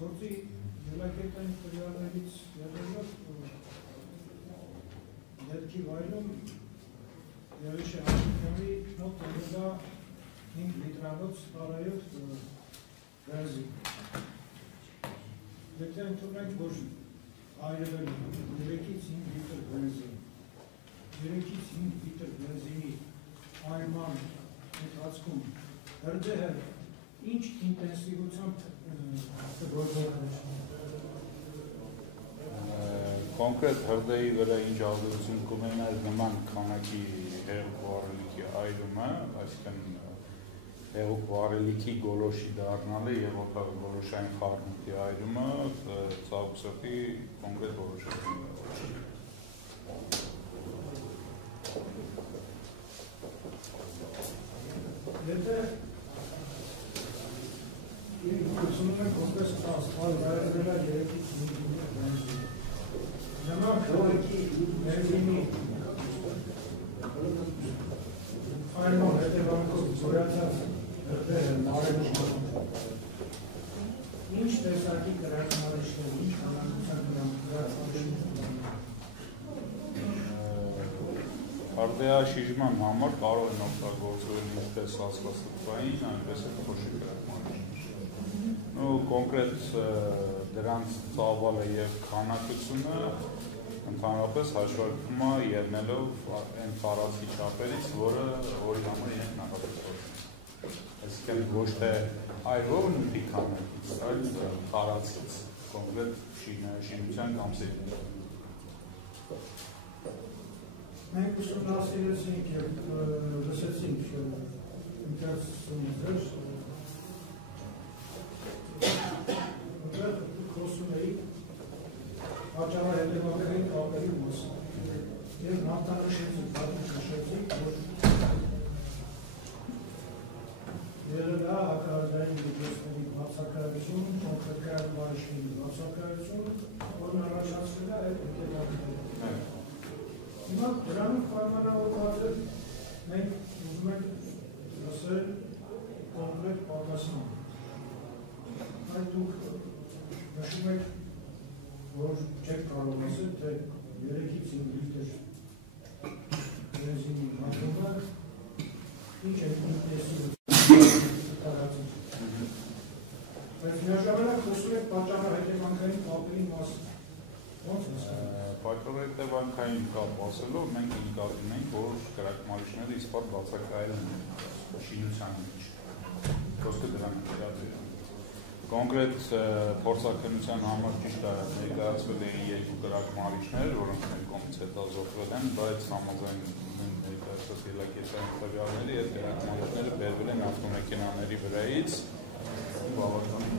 Գործի ելակետային տվյալներից ելնելով դեպքի վայրում Երեշի Աշիկյանի մոտ ելնելա 5 լիտրանոց տարայով գազի։ Եթե ընդունենք, որ այրվել 3-ից 5 լիտր բենզին, 3-ից 5 լիտր բենզինի այրման ընթացքում հրդեհը ինչ ինտենսիվությամբ Կոնկրետ հրդեհի վրա ինչ ազդեցություն կունենա նման քանակի հեղուկ վառելիքի այրումը, այսինքն հեղուկ վառելիքի գոլոշի դառնալը եւ օդագոլոշային խառնուրդի այրումը ցավոք կոնկրետ որոշում Որպես ասպալ վայրվելա 3-ից 5 լիտր բենզին։ Նման քանակի բենզինի այրման հետևանքով զորացած հրդեհը մարելուշ ինչ տեսակի կրակնալիչներ, ինչ քանակության կրակնալիչներ հրդեհաշիժման համար կարող են օգտագործվել ինչպես ասվածքային, այնպես էլ խոշի կրակնալիչներ։ Կոնկրետ դրանց ծավալը եւ քանակությունը ընդհանրապես հաշվարկվում է ելնելով այն տարածքի չափերից, որը որի համար իրենք նախատեսված են։ Այսինքն ոչ թե այրվող նյութի քանակից, այլ տարածքից, կոնկրետ շինության կամ սերի։ Մենք ուսումնասիրեցինք եւ լսեցինք ինտերեսություններ խոսում էի հաճարար հետևանքային կապերի մասին և նավթանշեցինք, որ եղել է հակահարդային միջոցների բացակայություն, կոնկրետ մարիշների բացակայություն, որն առաջացվել է այդ հետևանքները։ Հիմա դրանով պայմանավորված է մենք ուզում ենք ասել կոնկրետ պատասխան։ Այդ դուք նշում եք, որ չեք կարող ասել, թե 3-ից 5 լիտր բենզինի մատումը ինչ է ինտենսիվ տարածում։ Բայց միաժամանակ խոսում եք պատճառ հետևանքային կապերի մասին։ Ոնց է սա։ Պատճառ հետևանքային կապ ասելով մենք նկատում ենք, որ կրակմալիչները իսկապես բացակայել են շինության մեջ։ Խոսքը դրանք իրացել են։ Կոնկրետ փորձաքննության համար ճիշտ է ներկայացվել էին 2 կրակմալիչներ, որոնք մեր կողմից հետազոտվել են, բայց համաձայն ներկայացված ելակետային տվյալների այդ կրակմալիչները բերվել են ավտոմեքենաների վրայից, բավականին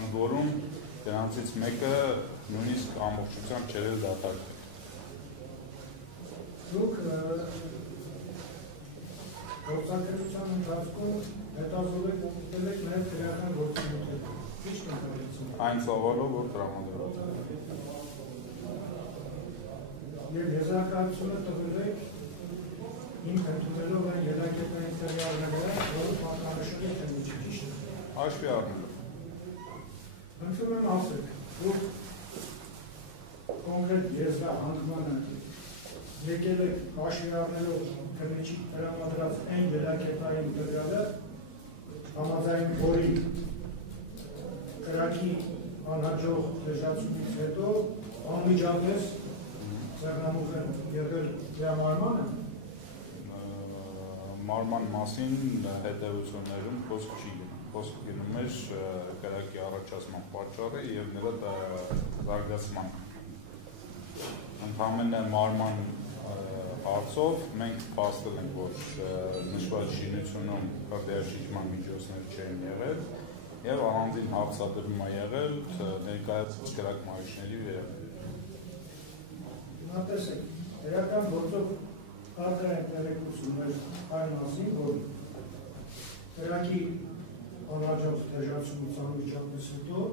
ընդ որում դրանցից մեկը նույնիսկ ամբողջությամբ չէր դատարկվել։ Դուք փորձաքննության ընթացքում հետազոտել եք նաև քրեական գործունեություն։ Ճիշտ եմ կարծում։ Այն ծավալով, որ տրամադրված է։ Եվ եզրակացությունը տվել եք ինք ընդունելով այն ելակետային տվյալները, որը պատկանշում եք միջի, ճիշտ է։ Հաշվի առնելով։ Խնդրում եմ ասեք, որ կոնկրետ եզրահանգմանը եկել եք հաշվի առնելով քննիչի տրամադրած այն ելակետային տվյալը, համաձայն որի կրակի անհաջող դժացումից հետո անմիջապես ձեռնամուխ են եղել դրամարմանը։ Մարման մասին հետևություններում խոսք չի գնում։ Խոսք գնում էր կրակի առաջացման պատճառը եւ նրա զարգացման։ Ընդհանրապես մարման հարցով մենք փաստել ենք, որ նշված շինությունում հրդեհաշիժման միջոցներ չեն եղել եւ առանձին հարցադրում է եղել ներկայացված կրակմալիչների վերաբերյալ։ Հիմա տեսեք, իրական գործով կարծրակ ենք ներեկություններ այն մասին, որ կրակի անհաջող դժացումից անմիջապես հետո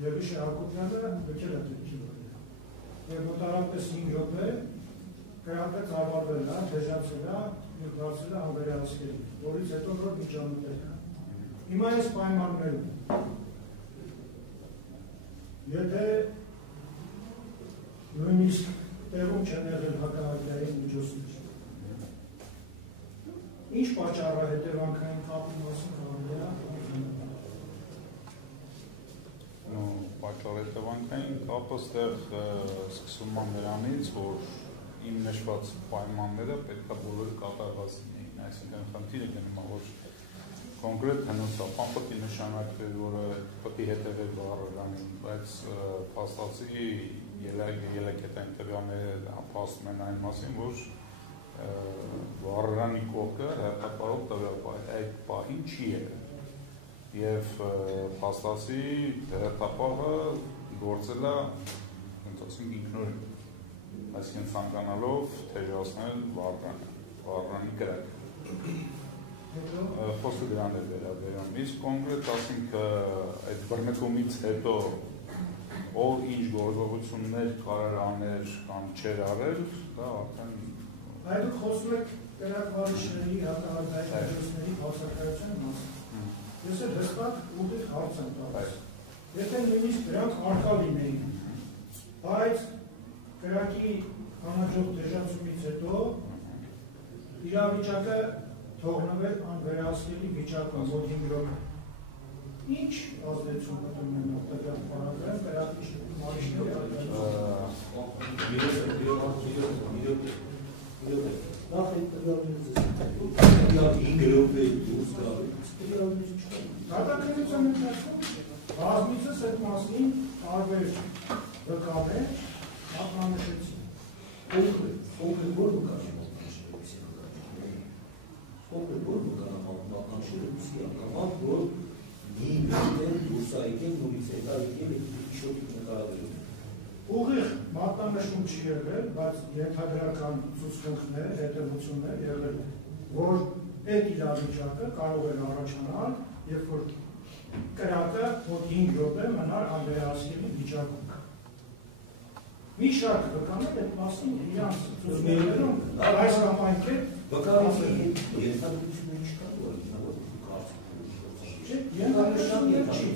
Երեշի Հակոբյանը եկել է դեպքի վրա եւ մոտավորապես 5 րոպե կրակը ծավալվել է, դժացել է եւ դարձել է անվերահսկելի, որից հետո որ միջամտել է։ Հիմա այս պայմաններում եթե նույնիսկ տեղում չեն եղել հակահարյայի միջոցներ, ինչ պատճառը հետևանքային կապի մասին կարելի է պատճառ հետևանքային կապը ստեղ սկսում է նրանից, որ իմ նշված պայմանները պետք է բոլորը կատարված լինեին, այսինքն խնդիրը գնում է, որ կոնկրետ հնոցապան պետք է նշանակվեր, որը պետք է հետևեր բառարանին, բայց փաստացի ելակետային տվյալները փաստում են այն մասին, որ բառարանի կողքը հերթապահող տվյալ այդ պահին չի եղել և փաստացի հերթապահը գործել է ինքնուրույն, այսինքն ցանկանալով թեժացնել բառարանի կրակը։ Խոսքը դրան է վերաբերում, իսկ կոնկրետ ասենք այդ բռնկումից հետո ով ինչ գործողություններ կարար աներ կամ չէր արել, դա արդեն Այդ դուք խոսում եք կրակվարիչների, հակահարյայի միջոցների բացակայության մասին։ Ես էլ հստակ ուղիղ հարց եմ տալիս։ Եթե նույնիսկ դրանք առկա լինեին, բայց կրակի անհաջող դժացումից հետո իրավիճակը թողնվել անվերահսկելի վիճակում, որ 5 րոպե։ Ինչ ազդեցություն պետք է օգտագործել պարագրաֆ կրակիչների մարիշների Նախ այդ Դատաքննության ընթացքում բազմիցս այդ մասին տարբեր վկաներ մատնանշեցին։ Օգն որ մատնանշել որ մի դուրսայքեն նորից հետա եկել շոտիկ նկարագրում։ Ուղիղ մատնանշում չի եղել, բայց ենթադրական ցուցմունքներ, հետևություններ եղել, որ այդ իրավիճակը կարող է առաջանալ, երբ որ կրակը մոտ 5 րոպե մնար անվերահսկելի վիճակում։ Մի շարք վկաներ այդ մասին իրանց ցուցմունքներում այս կամ այն կերպ վկայությունների ենթադրություններ չկա, որ ենթադրություններ չի։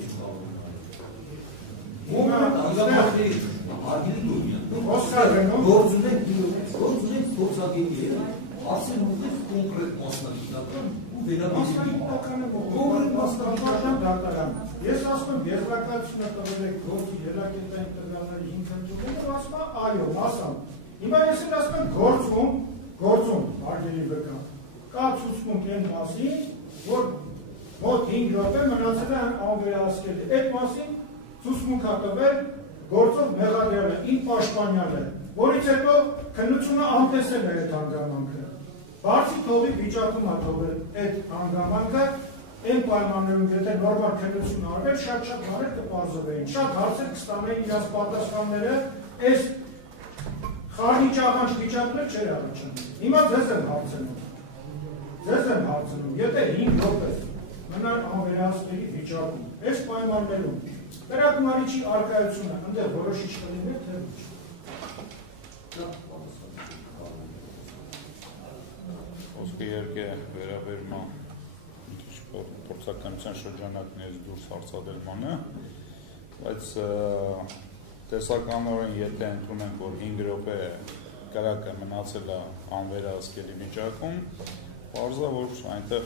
Գործում եք փորձագետի ասեն ուղիղ կոնկրետ մասնագիտական ու վերաբերական Ես ասում եմ եզրակացությունը տվել եք գործի ելակետային տվյալների 5 հնչումները, ասում եմ այո, մասամբ։ Հիմա ես էլ ասում եմ գործում, արգելի վկա, կա ցուցմունք այն մասին, որ մոտ 5 րոպե մնացել է անվերահսկելի։ Այդ մասին ցուցմունք է տվել գործով մեղադրյալը, իմ պաշտպանյալը, որից հետո քննությունը անտեսել է այդ հանգամանքը։ Բարձի թողի վիճակում է թողել այդ հանգամանքը, այն պայմաններում, եթե նորմալ քննություն արվել, շատ հարցեր կպարզվեին, շատ հարցեր կստանային իրաց պատասխանները, այս խառնիճաղանջ վիճակներ չէր առաջանում։ Հիմա ձեզ եմ հարցնում, եթե 5 րոպե մնար անվերահսկելի վիճակում, այս պայմաններում կրակմարիչի արկայությունը ընդեղ որոշիչ կլիներ, թե ոչ։ Խոսքը երկե վերաբերում է փորձականության շրջանակներից դուրս հարցադրմանը, բայց տեսականորեն եթե ընդունենք, որ 5 րոպե կրակը մնացել է անվերահսկելի վիճակում, պարզա, որ այնտեղ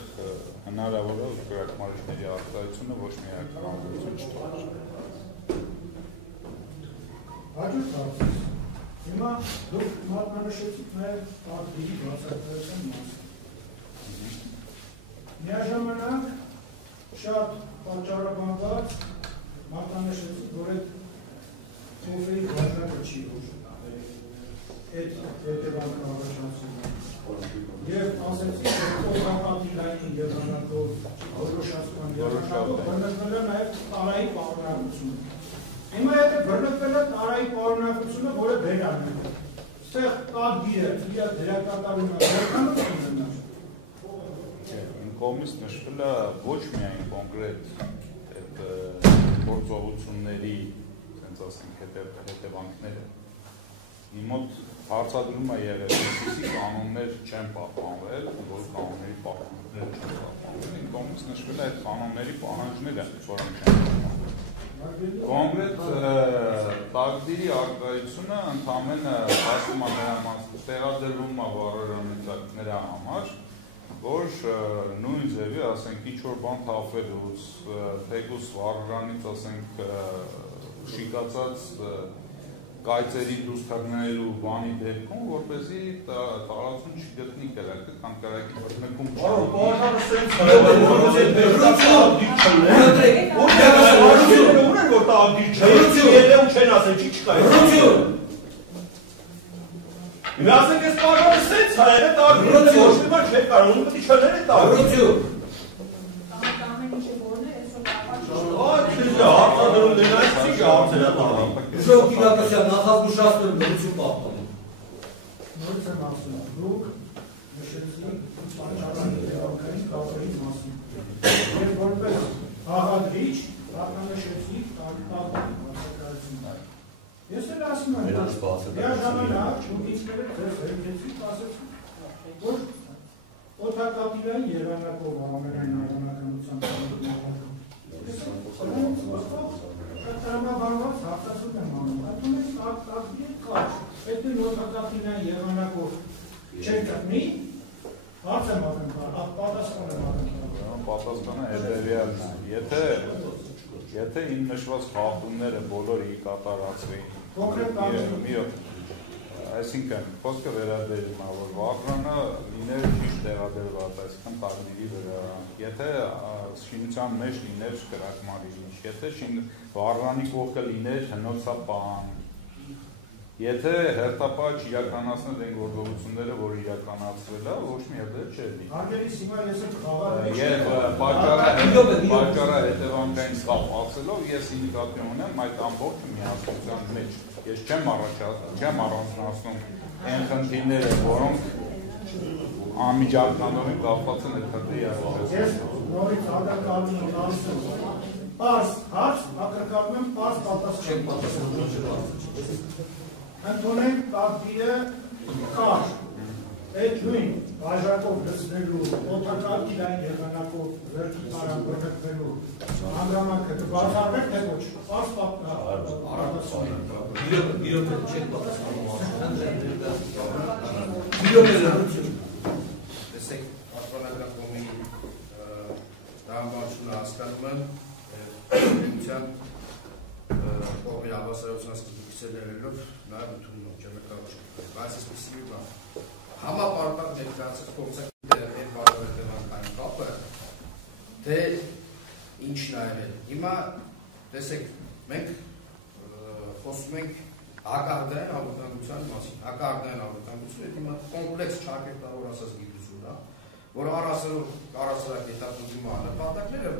հնարավոր է կրակմարիչների արկայությունը ոչ մի ականավորություն չթողի։ Հաջորդ հարցը։ Հիմա դուք մատնանշեցիք նաև ակտիվի բացակայության մասին։ Միաժամանակ շատ պատճառաբանված մատնանշեցիք, որ այդ ծովերի բաժակը չի որ այդ հետևանքը առաջացնում։ Եվ ասեցիք, որ օգտատիրային եղանակով որոշացման եղանակով բռնկվել է նաև տարայի պարունակությունը։ Հիմա եթե բռնկվել է տարայի պարունակությունը, որը դերան է, ստեղ տագիրը իր դերակատարումը վերքանություն Իմ կողմից նշվել է ոչ միայն կոնկրետ այդ գործողությունների հետևանքները, Իմ մոտ հարցադրում է եղել, որպեսզի կանոններ չեն պահպանվել, որ կանոնների պահպանվել չեն պահպանվել, իմ կողմից նշվել է այդ կանոնների պահանջները, որոնք չեն պահպանվել։ Կոնկրետ տակդիրի արկայությունը ընդամենը ասում է տեղադրվում է վառարանիցակների համար, որ նույն ձևի, ասենք, ինչ-որ բան թափվելուց, թեկուզ վառարանից, ասենք, շիկացած կայծերի դուրս թռնելու բանի դեպքում, որպեսզի տարածում չգտնի կրակը կամ կրակի բռնկում չկա։ Պարոն, Ժողովրդի նախազգուշացնելու լրություն պահպանում։ Նորից եմ ասում, դուք նշեցիք պատճառային հետևանքային կապերի մասին։ Եվ որպես աղադրիչ, ականնշեցիք տակդիրի մասնակցությունը։ Ես էլ ասում եմ, միաժամանակ շուտիցները ձեզ հերքեցիք, ասեցիք, որ օդակապիտային եղանակով ամենայն հավանականությամբ Տրամաբանված հաղթասում եմ անում, այդում ես տակդիր կաչ, այդ նոտակապինային եղանակով չեն կտնի, հարց եմ ատեմ կար, պատասխան եմ ատեմ կար։ Պատասխանը հետևյալն է, եթե իմ նշված խախտումները բոլորի կատարածվեին, այսինքն, խոսքը վերաբերում է, որ վառարանը լիներ ճիշտ տեղադրված, այսինքն տակդիրի վրա, եթե շինության մեջ լիներ կրակմարիչ, եթե վառարանի կողքը լիներ հնոցապան, եթե հերթապահ չիրականացնել են գործողությունները, որ իրականացվել է, ոչ մի հետևել չէր լինի։ Հարգելիս հիմա ես եմ խաղալ Եվ պատճառը հետևանքային սխալ ասելով, ես ինդիկատիվ ունեմ այդ ամբողջ միասնության մեջ։ Ես չեմ առանձնացնում այն խնդիրները, որոնք անմիջականորեն կապված են այդ խնդրի Ես նորից ակրկալում եմ ասում, պարզ հարց, ակրկալում եմ պարզ պատասխան։ Ընդունենք տակդիրը կար, այդ նույն բաժակով լցնելու, օդակապիտային եղանակով վերքի տարան բռնկվելու հանգամանքը կբացառվեք, թե ոչ, պարզ պատասխան։ Իրոք չեք պատասխանում։ Տեսեք, պաշտպանական կողմի դրամբարությունը հասկանում են միության կողմի հավասարության սկզբունքից ելնելով նաև ընդունում ջերմակալություն։ Բայց այսպիսի մի բան համապարփակ ներկայացած փորձակ այդ բարոյական կապը թե ինչն է եղել։ Հիմա տեսեք, մենք խոսում ենք հակարդային անվտանգության մասին, հակարդային անվտանգությունը հիմա կոմպլեքս ճակերտավոր ասած գիտություն է, որ առասարակ հետապնդումը նպատակները